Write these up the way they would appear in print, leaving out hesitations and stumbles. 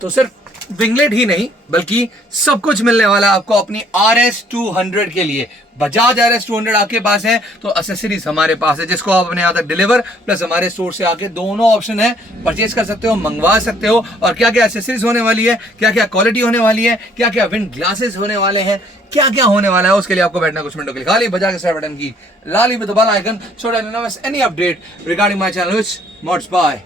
तो सिर्फ विंगलेट ही नहीं बल्कि सब कुछ मिलने वाला आपको अपनी RS200 के लिए। बजाज RS200 आपके पास है तो एसेसरीज हमारे पास है, जिसको आप अपने यहाँ तक डिलीवर प्लस हमारे स्टोर से आके दोनों ऑप्शन है, परचेज कर सकते हो, मंगवा सकते हो। और क्या क्या एसेसरीज होने वाली है, क्या क्या क्वालिटी होने वाली है, क्या क्या विंड ग्लासेस होने वाले हैं, क्या क्या होने वाला है, उसके लिए आपको बैठना कुछ मिनटों के लिए। खाली बजा के बटन की लाली with the bell icon so that you know any update regarding my channel which modes bye.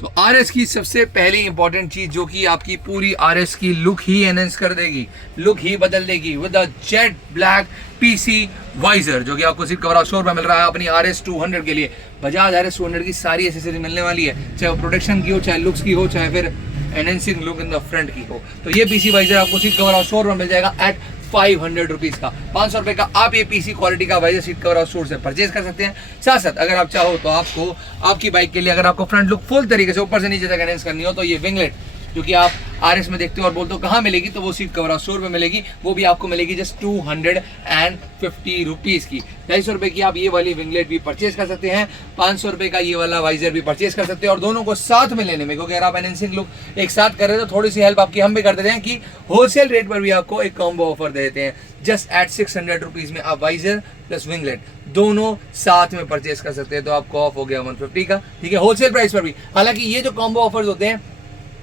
तो RS की सबसे पहली इंपॉर्टेंट चीज जो कि आपकी पूरी RS की लुक ही एनहेंस कर देगी, लुक ही बदल देगी, with the jet black PC visor, जो कि आपको सीट कवर स्टोर पर मिल रहा है अपनी RS200 के लिए। बजाज RS200 की सारी एसेसरी मिलने वाली है, चाहे वो प्रोटेक्शन की हो, चाहे लुक्स की हो, चाहे फिर enhancing look in the front की हो। तो ये PC वाइजर आपको सीट कवर स्टोर पर मिल जाएगा एट 500 रुपीज का। 500 रुपए का आप ये PC क्वालिटी का वाइजर सीट कवर स्टोर से परचेज कर सकते हैं। साथ साथ अगर आप चाहो तो आपको आपकी बाइक के लिए अगर आपको फ्रंट लुक फुल तरीके से ऊपर से नीचे तक एनहेंस करनी हो तो ये विंगलेट जो कि आप RS में देखते हो और बोलते हो कहाँ मिलेगी, तो वो सीट कवर स्टोर पे मिलेगी। वो भी आपको मिलेगी जस्ट 250 रुपीज की। 250 रुपए की आप ये वाली विंगलेट भी परचेज कर सकते हैं, 500 रुपए का ये वाला वाइजर भी परचेज कर सकते हैं। और दोनों को साथ में लेने में, क्योंकि अगर आप एनहेंसिंग लुक एक साथ कर रहे हो तो थोड़ी सी हेल्प आपकी हम भी कर देते हैं कि होलसेल रेट पर भी आपको एक कॉम्बो ऑफर दे देते हैं। जस्ट एट 600 रुपीज में आप वाइजर प्लस विंगलेट दोनों साथ में परचेज कर सकते हैं, तो आपको ऑफ हो गया 150 का, ठीक है, होलसेल प्राइस पर भी। हालांकि ये जो कॉम्बो ऑफर्स होते हैं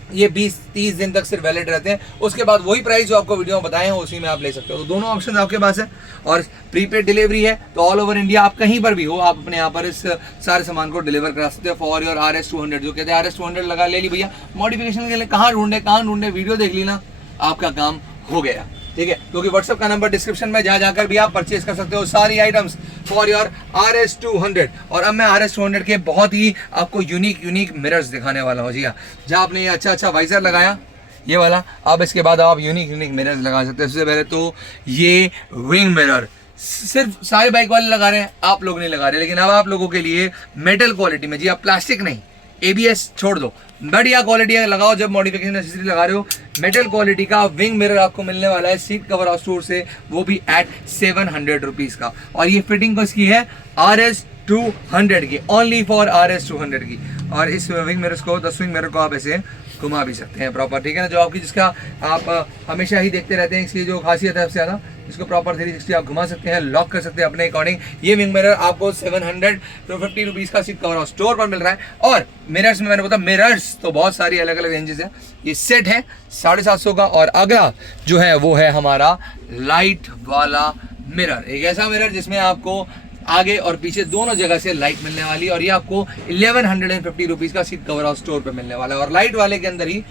ये 20-30 दिन तक सिर्फ वैलिड रहते हैं, उसके बाद वही प्राइस जो आपको वीडियो में बताए हैं उसी में आप ले सकते हो। तो दोनों ऑप्शन आपके पास है और प्रीपेड डिलीवरी है, तो ऑल ओवर इंडिया आप कहीं पर भी हो आप अपने यहाँ पर इस सारे सामान को डिलीवर करा सकते हो फॉर योर RS200। जो कहते हैं RS200 लगा ले ली भैया, मॉडिफिकेशन के लिए कहाँ ढूंढे, वीडियो देख ली ना, आपका काम हो गया, ठीक है। क्योंकि व्हाट्सएप का नंबर डिस्क्रिप्शन में जाकर भी आप परचेज कर सकते हो सारी आइटम्स फॉर योर RS200। और अब मैं RS200 के बहुत ही आपको यूनिक मिरर्स दिखाने वाला हूँ। जी हाँ, जहाँ आपने ये अच्छा वाइजर लगाया ये वाला, अब इसके बाद आप यूनिक मिरर्स लगा सकते हैं। सबसे पहले तो ये विंग मिरर सिर्फ सारे बाइक वाले लगा रहे हैं, आप लोग नहीं लगा रहे, लेकिन अब आप लोगों के लिए मेटल क्वालिटी में, जी आप प्लास्टिक नहीं, ABS छोड़ दो, बढ़िया क्वालिटी लगाओ। जब मॉडिफिकेशन एसेसरी लगा रहे हो, मेटल क्वालिटी का विंग मिरर आपको मिलने वाला है सीट कवर स्टोर से, वो भी एट 700 रुपीज का। और ये फिटिंग को इसकी है RS200 की, ओनली फॉर RS200 की। और इस विंग मिरर को, द स्विंग मिरर को आप ऐसे घुमा भी सकते हैं प्रॉपर, ठीक है ना, जो आपकी जिसका आप हमेशा ही देखते रहते हैं, इसकी जो खासियत है सबसे ज़्यादा, इसको प्रॉपर 360 आप घुमा सकते हैं, लॉक कर सकते हैं अपने अकॉर्डिंग। ये विंग मिरर आपको 750 रुपीज़ का सीट कवर स्टोर पर मिल रहा है। और मिरर्स में मैंने बताया, मिरर्स तो बहुत सारी अलग अलग रेंजेस है। ये सेट है 750 का। और अगला जो है वो है हमारा लाइट वाला मिरर, एक ऐसा मिरर जिसमें आपको आगे और पीछे दोनों जगह से लाइट मिलने वाली, और ये आपको 1150 रुपीज़ का सीट कवर स्टोर पर मिलने वाला है। और लाइट वाले के अंदर ही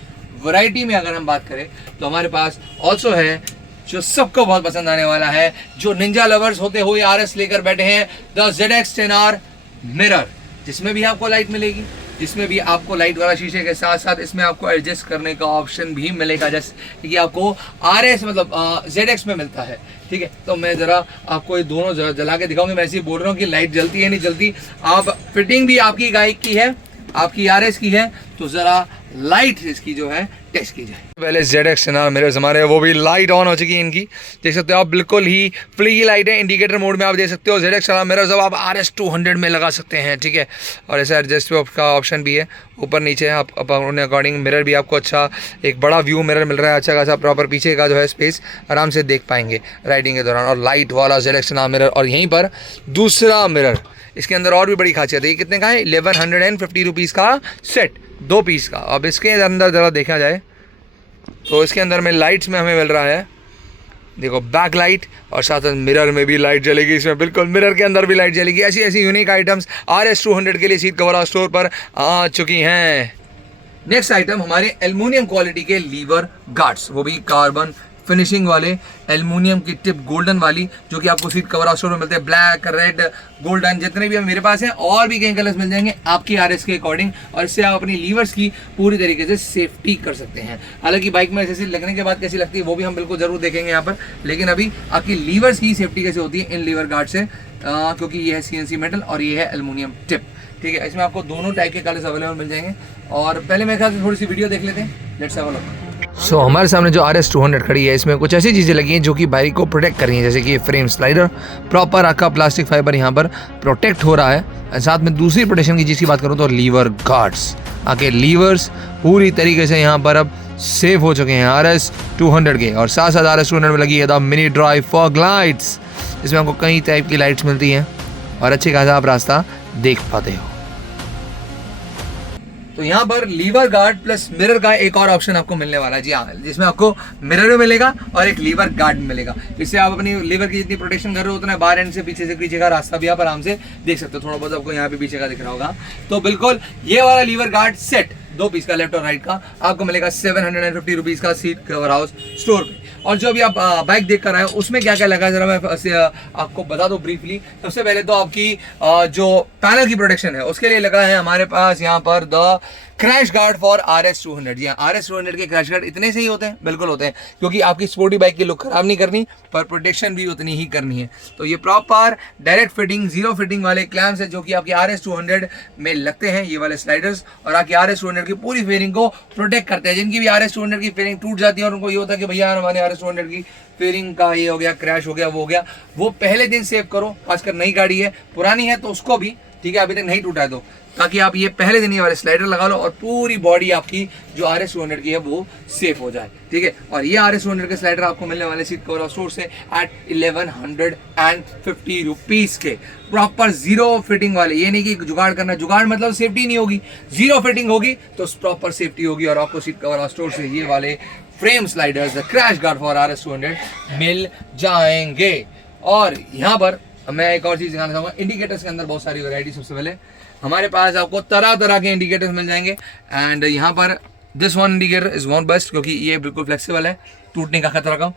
वैरायटी में अगर हम बात करें तो हमारे पास ऑल्सो है जो सबको बहुत पसंद आने वाला है, जो निंजा लवर्स होते हुए RS लेकर बैठे हैं, द ZX 10R मिरर, जिसमें भी आपको लाइट मिलेगी, जिसमें भी आपको लाइट वाला शीशे के साथ साथ इसमें आपको एडजस्ट करने का ऑप्शन भी मिलेगा, जैसे कि आपको RS मतलब ZX में मिलता है, ठीक है। तो मैं ज़रा आपको ये दोनों जला के दिखाऊंगी। मैं ऐसे ही बोल रहा हूँ कि लाइट जलती है नहीं जलती, आप फिटिंग भी आपकी बाइक की है, आपकी RS की है, तो ज़रा लाइट इसकी जो है टेस्ट की जाए। पहले ZX ना मिरर्स हमारे वो भी लाइट ऑन हो चुकी है इनकी, देख सकते हो आप, बिल्कुल ही फ्ली लाइट है, इंडिकेटर मोड में आप देख सकते हो। ZX मिरर्स अब आप RS200 में लगा सकते हैं, ठीक है। और ऐसा एडजस्ट का ऑप्शन भी है ऊपर नीचे, आप अपने अकॉर्डिंग मिरर भी आपको अच्छा एक बड़ा व्यू मिरर मिल रहा है, अच्छा खासा प्रॉपर पीछे का जो है स्पेस आराम से देख पाएंगे राइडिंग के दौरान। और लाइट वाला ZX मिरर, और यहीं पर दूसरा मिरर, इसके अंदर और भी बड़ी खासियत है। ये कितने का है? 1150 रुपीज़ का सेट, 2 पीस का। अब इसके अंदर ज़रा देखा जाए तो इसके अंदर में लाइट्स में हमें मिल रहा है, देखो बैक लाइट, और साथ साथ मिरर में भी लाइट जलेगी, इसमें बिल्कुल मिरर के अंदर भी लाइट जलेगी। ऐसी ऐसी यूनिक आइटम्स RS200 के लिए सीट कवर स्टोर पर आ चुकी हैं। नेक्स्ट आइटम हमारे एल्युमिनियम क्वालिटी के लीवर गार्ड्स, वो भी कार्बन फिनिशिंग वाले एल्युमिनियम की टिप गोल्डन वाली, जो कि आपको सीट कवर स्टोर में मिलते हैं। ब्लैक, रेड, गोल्डन, जितने भी मेरे पास हैं, और भी कई कलर्स मिल जाएंगे आपकी RS के अकॉर्डिंग। और इससे आप अपनी लीवर्स की पूरी तरीके से सेफ्टी कर सकते हैं। हालांकि बाइक में ऐसे लगने के बाद कैसी लगती है वो भी हम बिल्कुल जरूर देखेंगे यहाँ पर, लेकिन अभी आपकी लीवर्स की सेफ्टी कैसे होती है इन लीवर गार्ड से, क्योंकि ये है CNC मेटल और ये है एल्युमिनियम टिप, ठीक है। इसमें आपको दोनों टाइप के कलर्स अवेलेबल मिल जाएंगे। और पहले मेरे ख्याल से थोड़ी सी वीडियो देख लेते हैं, लेट्स हैव अ लुक। सो हमारे सामने जो RS200 खड़ी है, इसमें कुछ ऐसी चीज़ें लगी हैं जो कि बाइक को प्रोटेक्ट कर रही हैं, जैसे कि फ्रेम स्लाइडर, प्रॉपर आपका प्लास्टिक फाइबर यहाँ पर प्रोटेक्ट हो रहा है। साथ में दूसरी प्रोटेक्शन की चीज़ की बात करूँ तो लीवर गार्ड्स, आके लीवर्स पूरी तरीके से यहाँ पर अब सेफ हो चुके हैं RS 200 के, और साथ साथ RS 200 में लगी है the mini drive fog lights. इसमें आपको कई टाइप की लाइट्स मिलती हैं और अच्छे खासा आप रास्ता देख पाते हो। तो यहाँ पर लीवर गार्ड प्लस मिरर का एक और ऑप्शन आपको मिलने वाला है, जी हाँ, जिसमें आपको मिरर भी मिलेगा और एक लीवर गार्ड भी मिलेगा। इससे आप अपनी लीवर की जितनी प्रोटेक्शन कर रहे हो उतना बाहर एंड से पीछे का रास्ता भी आप आराम से देख सकते हो। थोड़ा बहुत आपको यहाँ पे पीछे का दिख रहा होगा। तो बिल्कुल ये वाला लीवर गार्ड सेट 2 पीस का लेफ्ट और राइट का आपको मिलेगा 750 रुपीज़ का सीट कवर हाउस स्टोर पे। और जो अभी आप बाइक देख कर रहे हैं उसमें क्या क्या लगा है जरा मैं आपको बता दूं ब्रीफली। सबसे पहले तो आपकी जो पैनल की प्रोटेक्शन है उसके लिए लगा है हमारे पास यहाँ पर the crash guard for RS 200। जी हाँ, RS 200 के क्रैश गार्ड इतने से ही होते हैं, बिल्कुल होते हैं, क्योंकि आपकी स्पोर्टी बाइक की लुक खराब नहीं करनी पर प्रोटेक्शन भी उतनी ही करनी है। तो ये proper direct fitting zero fitting वाले क्लैम्प्स है जो कि आपकी RS 200 में लगते हैं, ये वाले स्लाइडर्स, और आपकी RS 200 की पूरी फेयरिंग को प्रोटेक्ट करते हैं। जिनकी भी RS 200 की फेयरिंग टूट जाती है और उनको ये होता है कि भैया हमारे RS 200 की फेयरिंग का ये हो गया, क्रैश हो गया, वो हो गया, वो पहले दिन सेव करो। खासकर नई गाड़ी है, पुरानी है तो उसको भी ठीक है, अभी तक नहीं टूटा है तो, ताकि आप ये पहले दिन ये वाले स्लाइडर लगा लो और पूरी बॉडी आपकी जो RS 200 की है वो सेफ हो जाए। ठीक है, और ये RS 200 के स्लाइडर आपको मिलने वाले सीट कवर स्टोर से एट 1150 रुपीज़ के, प्रॉपर जीरो फिटिंग वाले। ये नहीं कि जुगाड़ करना, जुगाड़ मतलब सेफ्टी नहीं होगी, जीरो फिटिंग होगी तो प्रॉपर सेफ्टी होगी। और आपको सीट कवर स्टोर से ये वाले frame sliders crash guard for RS 200 मिल जाएंगे। और यहाँ पर मैं एक और चीज़ दिखाना चाहूँगा, इंडिकेटर्स के अंदर बहुत सारी वैरायटी। सबसे पहले हमारे पास आपको तरह तरह के इंडिकेटर्स मिल जाएंगे एंड यहाँ पर this one indicator is one best, क्योंकि ये बिल्कुल फ्लेक्सिबल है, टूटने का खतरा कम।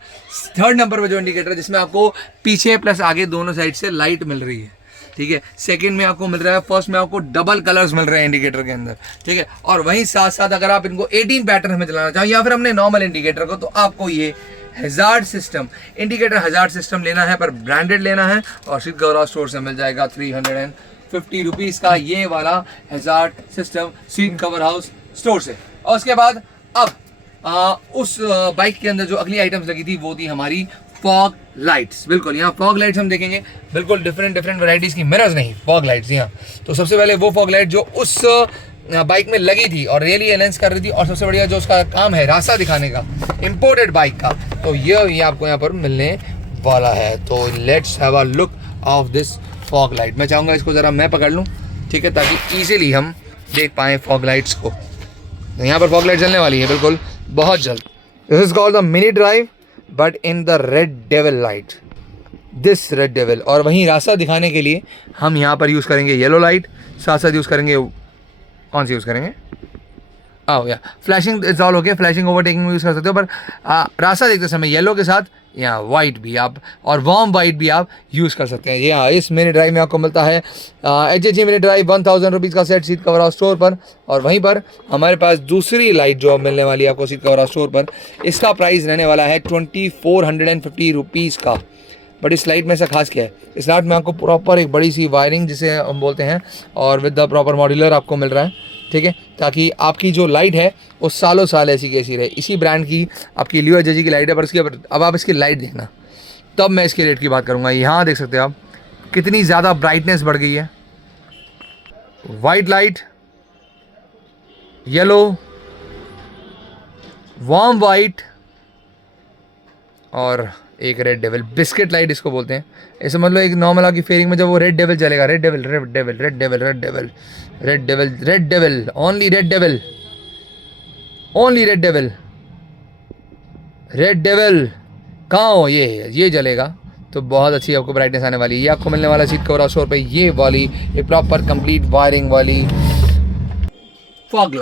3rd नंबर पर जो इंडिकेटर जिसमें आपको पीछे प्लस आगे दोनों साइड से लाइट मिल रही है। ठीक है, 2nd में आपको मिल रहा है, 1st में आपको डबल कलर्स मिल रहे हैं इंडिकेटर के अंदर। ठीक है, और वहीं साथ साथ अगर आप इनको 18 पैटर्न में चलाना चाहो या फिर हमने नॉर्मल इंडिकेटर को, तो आपको ये hazard system indicator hazard system लेना है, पर ब्रांडेड लेना है, और सीट कवर स्टोर से मिल जाएगा 350 रुपीज़ का ये वाला hazard system seat cover house store से। और उसके बाद अब उस बाइक के अंदर जो अगली आइटम्स लगी थी वो थी हमारी फॉग लाइट्स। बिल्कुल यहाँ फॉग लाइट्स हम देखेंगे, बिल्कुल डिफरेंट वैराइटीज़ की, मिरर्स नहीं, फॉग लाइट्स। यहाँ तो सबसे पहले वो फॉग लाइट जो उस बाइक में लगी थी और रियली एनहांस कर रही थी, और सबसे बढ़िया जो उसका काम है रास्ता दिखाने का, इंपोर्टेड बाइक का, तो ये आपको यहाँ पर मिलने वाला है। तो let's have a look of this fog light. मैं चाहूँगा इसको ज़रा मैं पकड़ लूँ, ठीक है, ताकि ईजिली हम देख पाएँ फॉग लाइट्स को। तो यहाँ पर फॉग लाइट चलने वाली है बिल्कुल बहुत जल्द। This is called the mini drive but in the red devil light, this red devil. और वहीं रास्ता दिखाने के लिए हम यहाँ पर यूज़ करेंगे येलो लाइट, साथ साथ यूज़ करेंगे, कौन सी यूज़ करेंगे, या flashing, it's all okay, flashing overtaking में यूज़ कर सकते हो, पर रास्ता देखते समय येलो के साथ यहाँ वाइट भी आप और वार्म वाइट भी आप यूज़ कर सकते हैं। ये हाँ, इस मिनी ड्राइव में आपको मिलता है HG मिनी ड्राइव 1000 रुपीज़ का set seat cover house store पर। और वहीं पर हमारे पास दूसरी लाइट जो अब मिलने वाली है आपको सीट कवर हाउस स्टोर पर, इसका प्राइस रहने वाला है 2450 रुपीज़ का। बट इस लाइट में ऐसा खास क्या है, इस लाइट में आपको प्रॉपर एक बड़ी सी वायरिंग जिसे हम बोलते हैं और विद द प्रॉपर मॉड्यूलर आपको मिल रहा है। ठीक है, ताकि आपकी जो लाइट है वो सालों साल ऐसी कैसी रहे। इसी ब्रांड की आपकी लियो HG की लाइट है, पर इसकी अब आप इसकी लाइट देखना, तब मैं इसके रेट की बात करूँगा। यहाँ देख सकते हो आप कितनी ज़्यादा ब्राइटनेस बढ़ गई है। White light, yellow, warm white और एक रेड डेविल, बिस्किट लाइट इसको बोलते हैं। ऐसे मतलब एक नॉर्मल आपकी फेयरिंग में जब वो रेड डेविल चलेगा, red devil red devil red devil red devil red devil red devil only red devil only red devil red devil कहाँ हो, ये जलेगा तो बहुत अच्छी आपको ब्राइटनेस आने वाली है। ये आपको मिलने वाला सीट कवर स्टोर पे ये वाली, ये प्रॉपर कंप्लीट वायरिंग वाली फॉग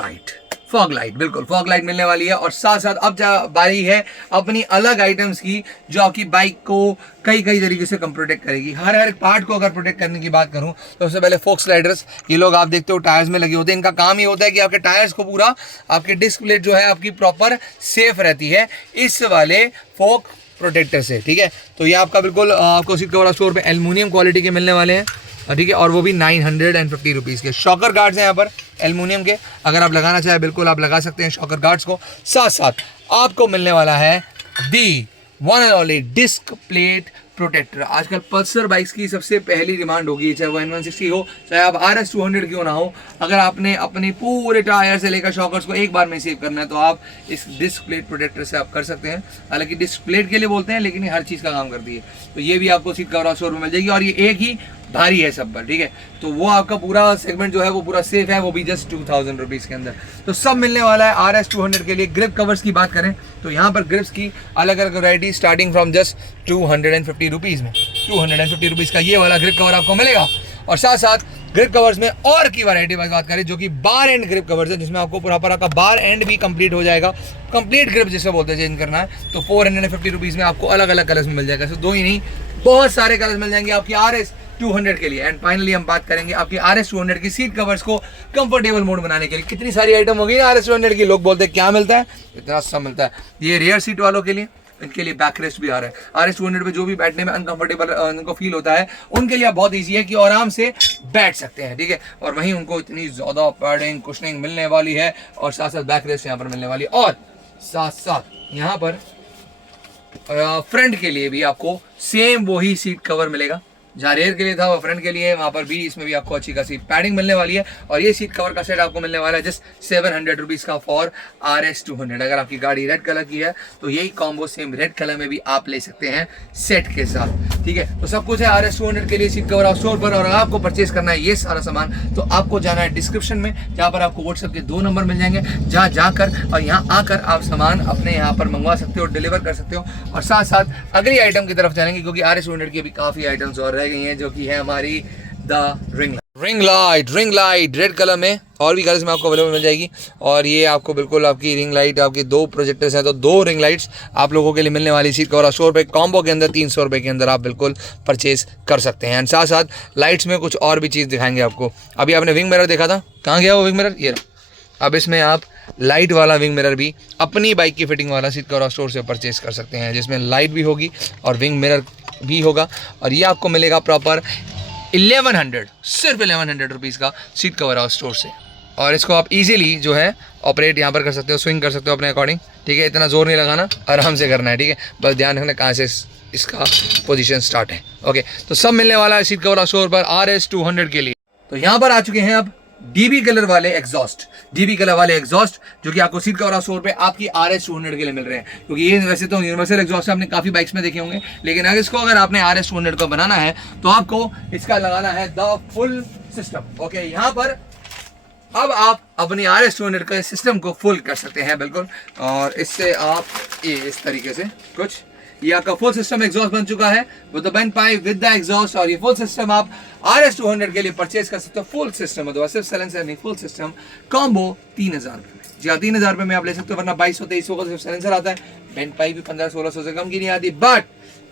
लाइट, बिल्कुल फॉग लाइट मिलने वाली है। और साथ साथ अब बारी है अपनी अलग आइटम्स की जो आपकी बाइक को कई तरीके से कम प्रोटेक्ट करेगी। हर एक पार्ट को अगर प्रोटेक्ट करने की बात करूं तो सबसे पहले फोक स्लाइडर्स, ये लोग आप देखते हो टायर्स में लगे होते हैं। इनका काम ये होता है कि आपके टायर्स को पूरा, आपके डिस्क प्लेट जो है आपकी प्रॉपर सेफ रहती है इस वाले फोक प्रोटेक्टर से। ठीक है, तो ये आपका बिल्कुल आपको सीट कवर स्टोर पे एल्युमिनियम क्वालिटी के मिलने वाले हैं। ठीक है, और वो भी 950 रुपीज़ के। शॉकर गार्ड्स हैं यहाँ पर एल्युमिनियम के, अगर आप लगाना चाहें बिल्कुल आप लगा सकते हैं शॉकर गार्ड्स को। साथ साथ आपको मिलने वाला है the one and only disc plate protector. आजकल पल्सर बाइक्स की सबसे पहली डिमांड होगी, चाहे वो N160 हो, चाहे आप RS 200 क्यों ना हो। अगर आपने अपने पूरे टायर से लेकर शॉकर्स को एक बार में सेव करना है तो आप इस डिस्क प्लेट प्रोटेक्टर से आप कर सकते हैं। हालांकि डिस्क प्लेट के लिए बोलते हैं, लेकिन ये हर चीज़ का काम करती है। तो ये भी आपको सीट कवर ऑफ शोर में मिल जाएगी, और ये एक ही भारी है सब पर, ठीक है। तो वो आपका पूरा सेगमेंट जो है वो पूरा सेफ है, वो भी जस्ट 2000 रुपीज़ के अंदर। तो सब मिलने वाला है RS 200 के लिए। ग्रिप कवर्स की बात करें तो यहाँ पर ग्रिप्स की अलग अलग variety starting from just 250 rupees में, 250 रुपीज़ का ये वाला ग्रिप कवर आपको मिलेगा। और साथ साथ ग्रिप कवर्स में और की वैरायटी की बात करें जो कि बार एंड ग्रिप कवर्स है, जिसमें आपको पूरा का बार एंड भी कंप्लीट हो जाएगा। कंप्लीट ग्रिप जिसे बोलते हैं चेंज करना है, तो 450 रुपीज़ में आपको अलग अलग कलर्स में मिल जाएगा। तो दो ही नहीं, बहुत सारे कलर्स मिल जाएंगे आपकी RS 200 के लिए। एंड फाइनली हम बात करेंगे आपकी RS 200 की सीट कवर्स को कंफर्टेबल मोड बनाने के लिए। कितनी सारी आइटम होगी RS 200 की। लोग बोलते हैं क्या मिलता है, इतना सब मिलता है। ये रेयर सीट वालों के लिए, इनके लिए बैक रेस्ट भी आ रहा है। RS 200 पे जो भी बैठने में अनकंफर्टेबल उनको फील होता है, उनके लिए बहुत ईजी है कि आराम से बैठ सकते हैं, ठीक है। और वहीं उनको इतनी ज़्यादा पैडिंग कुशनिंग मिलने वाली है, और साथ साथ बैक रेस्ट यहाँ पर मिलने वाली है। और साथ साथ यहाँ पर फ्रंट के लिए भी आपको सेम वही सीट कवर मिलेगा। जहाँ रेयर के लिए था वो फ्रंट के लिए, वहाँ पर भी इसमें भी आपको अच्छी खासी पैडिंग मिलने वाली है। और ये सीट कवर का सेट आपको मिलने वाला है जस्ट 700 रुपीज़ का फॉर RS 200। अगर आपकी गाड़ी रेड कलर की है तो यही कॉम्बो सेम रेड कलर में भी आप ले सकते हैं सेट के साथ, ठीक है। तो सब कुछ है RS 200 के लिए सीट कवर ऑफ स्टोर पर। और अगर आपको परचेज करना है ये सारा सामान, तो आपको जाना है डिस्क्रिप्शन में, जहाँ पर आपको व्हाट्सएप के 2 नंबर मिल जाएंगे, जहाँ जाकर और यहाँ आकर आप सामान अपने यहाँ पर मंगवा सकते हो, डिलीवर कर सकते हो। और साथ साथ अगली आइटम की तरफ चलेंगे, क्योंकि RS 200 की भी काफ़ी आइटम्स और रह गई हैं, जो कि है हमारी the ring light red colour में, और भी कलर्स में आपको अवेलेबल मिल जाएगी। और ये आपको बिल्कुल आपकी रिंग लाइट, आपकी 2 प्रोजेक्टर्स हैं तो 2 रिंग लाइट्स आप लोगों के लिए मिलने वाली सीट कवर 100 रुपये कॉम्बो के अंदर 300 रुपये के अंदर आप बिल्कुल परचेज कर सकते हैं। एंड साथ साथ लाइट्स में कुछ और भी चीज़ दिखाएंगे आपको। अभी आपने विंग मिरर देखा था, कहाँ गया वो विंग मिरर, ये रहा। अब इसमें आप लाइट वाला विंग मिरर भी अपनी बाइक की फिटिंग वाला सीट कवर स्टोर से परचेज कर सकते हैं, जिसमें लाइट भी होगी और विंग मिरर भी होगा। और ये आपको मिलेगा प्रॉपर 1100, सिर्फ 1100 रुपीज़ का सीट कवर हाउस स्टोर से। और इसको आप इजीली जो है ऑपरेट यहाँ पर कर सकते हो, स्विंग कर सकते हो अपने अकॉर्डिंग, ठीक है। इतना जोर नहीं लगाना, आराम से करना है, ठीक है। बस ध्यान रखना कहाँ से इसका पोजीशन स्टार्ट है, ओके। तो सब मिलने वाला है सीट कवर हाउस स्टोर पर RS 200 के लिए। तो यहाँ पर आ चुके हैं अब DB कलर वाले एग्जॉस्ट, जो कि आपको सीट कवर ऑफ स्टोर पे आपकी RS 200 के लिए मिल रहे हैं। क्योंकि ये वैसे तो यूनिवर्सल एग्जॉस्ट आपने काफ़ी बाइक्स में देखे होंगे, लेकिन अगर आपने RS 200 को बनाना है तो आपको इसका लगाना है द फुल सिस्टम, ओके। यहाँ पर अब आप अपनी RS 200 के सिस्टम को फुल कर सकते हैं बिल्कुल। और इससे आप ये इस तरीके से कुछ, ये आपका फुल सिस्टम एग्जॉस्ट बन चुका है with the bend pipe with the exhaust. और ये फुल सिस्टम आप RS 200 के लिए परचेज कर सकते हो। फुल सिस्टम है, सिर्फ साइलेंसर नहीं, फुल सिस्टम कॉम्बो 3000 रुपये में। जी हाँ, 3000 रुपये में आप ले सकते हो, वरना 2200-2300 का सिर्फ साइलेंसर आता है। बेंड पाइप भी 1500-1600 से कम की नहीं आती। बट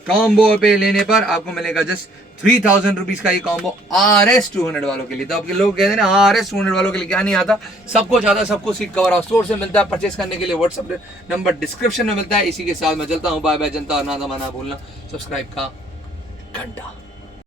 कॉम्बो पे लेने पर आपको मिलेगा जस्ट 3000 रुपीज़ का ये कॉम्बो RS 200 वालों के लिए। तो आपके लोग कहते हैं ना RS 200 वालों के लिए क्या नहीं आता, सबको आता है, सबको सीट कवर हाउस स्टोर से मिलता है। परचेस करने के लिए व्हाट्सएप नंबर डिस्क्रिप्शन में मिलता है। इसी के साथ मैं चलता हूँ, बाय बाय जनता, और ना दबाना भूलना सब्सक्राइब का घंटा।